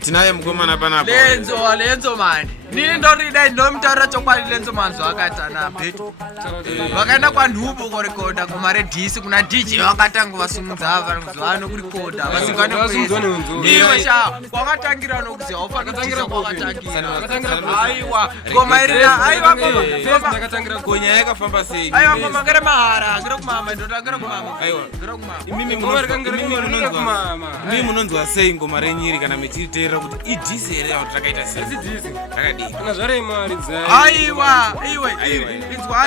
tinaye mukomana panapo. Lenzo man. Nini ndorida ndomtaura chokwadi Lenzo man zvakatana beto. Vakaenda kwanhubu kurekoda kumare DC kuna DJ vakatanga vasumudza vanhu zvano kurekoda vasingane kuizwa. Iwe sha kwakatangira nokuziva ufanira kwakatangira. Aiwa ngoma irina aiwa ngoma ndakatangira gonya yakafamba sei. Aiwa ngoma ngere mahara ngere kumama ndotangira kumama. Aiwa ngere kumama. Mimi munonzwa sei ngoma renyiri kana mechiteera kuti idisi here yawo takaita sei. Rakadii. Kana zvare mari dzai. Aiwa iwe inzwa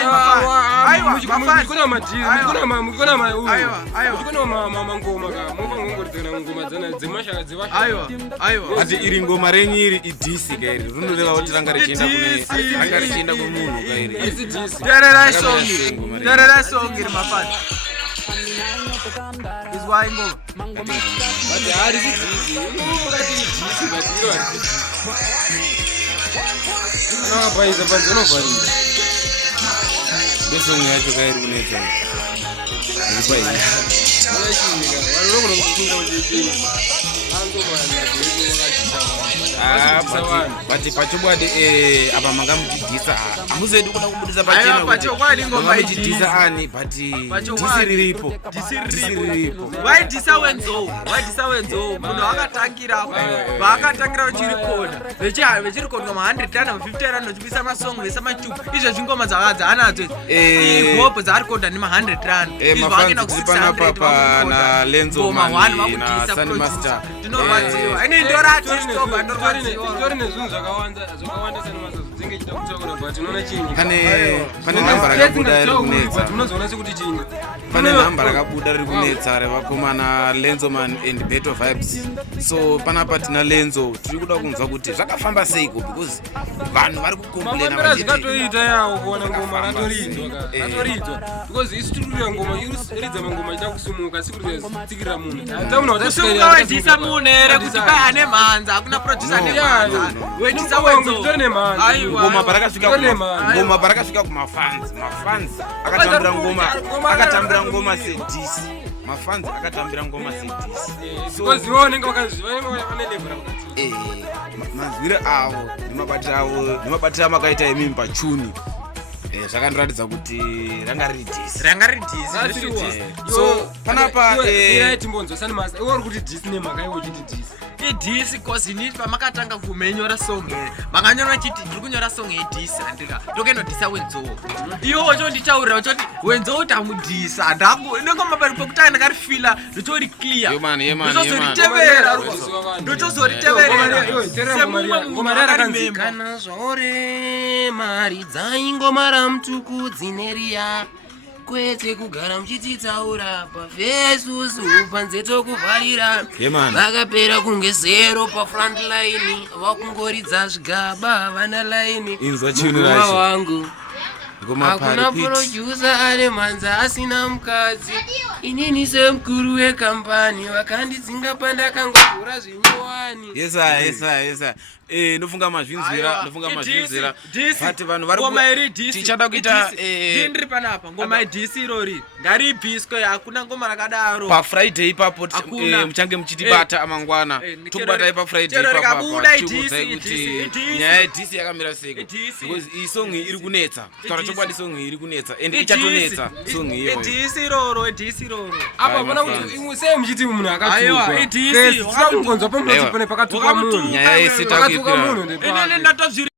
aiwa mafani kuna madiri kuna mama ngoma ka muva ngongordzana ngoma dzana dzemashaka dzevasha. Aiwa ati iri ngoma renyiri idisi kairi runodeva kuti ranga richienda kumunhu kairi. Terera songi mafani. Izwa ingoma. But hari idisi. Mukati idisi batiro ari. No paiza panzono pari. Besongi yacho kairi kunetsa. Ndipai. Varoro kunokutunga kuti Bati pachobwadi apa manga mutidhisa amuzedi kuda kubudisa pachena pachokwadi ngoma idhisa ani bati disi riripo waidhisa wenzo munhu akatangira vaakatangira vachirikoda vechirikoda ngoma 100 rand 50 rand vachibisa masong vesa matube izvo zvingoma dzavanadzo ihopo dzaarikodha nema 100 rand mafanzi tiri panapa pana Lenzo man na Sunny Master ndinovadziwa ini ndorati stoba ndorine zvinhu zvakawanda Sunny Master dzinge chida kutaura but unoona chinyi pane namba rakabuda riri kunetsa unozoona sekuti chinyi pane namba rakabuda riri kunetsa revakomana Lenzo man and Beto Vibes. So panapa tina Lenzo tiri kuda kunzwa kuti zvakafamba seiko because vanhu vari kukomplaina vachiti zvakatoita yawo kuona ngoma ratoridzwa because isi tiri ngoma iridza mangoma ichida kusumuka sikutsikirira munhu kusumuka wedhisa munhu here kuti pai ane mhanza hakuna producer nemhanza wedhisa wenzo ngoma parakasvika kumafanzi akatambira ngoma sedhisi mafanzi akatambira ngoma sedhisi because iwo vanenge vakaziva vane level mazwire avo nemabatiro amakaita emimi pachuni zvakandiratidza kuti ranga riri dhisi. So panapa timbonzwa Sunny Master iwe uri kuti dhisi nemhaka iwe uchiti dhisi idhisi cause inini pamakatanga kumenyora song makanyora chiti ndiri kunyora song yedhisi andika tokenodhisa wenzo iwo wachonditaurira wachoti wenzo utamudhisa inonga mabari pokutanga ndakarifila ndochori clear ndochozoriteverera semumwe munhu akarimemba zvaore mari dzaingoma ramutuku dzineriya kwete kugara muchititaura pafesusu panze tokuvharira vakapera kunge zero pafrontline vakungoridza zvigaba vana laini muguva wangu hakuna producer ane mhanza asina mukadzi inini semukuru wekambani vakandidzinga pandakangogura zvinyowani. Yesa ndofunga mazvinzwira but vanhu vari tichada kuita ndiri panapa ngoma idhisi irori ngaribhiswe hakuna ngoma rakadaro pafriday ipapo muchange muchitibata amangwana tokubata ipafriday ipapakuti nyaya yedhisi yakamira seko because iyi song iri kunetsa kutaura chokwadi song iri kunetsa and ichatonetsa song iyo idhisi iroro apa pana kuti imwe sei muchiti munhu akatukwa kungonzwa pamunhu pane pakatuka munhu nyaya yesita munhu inini ndatozviri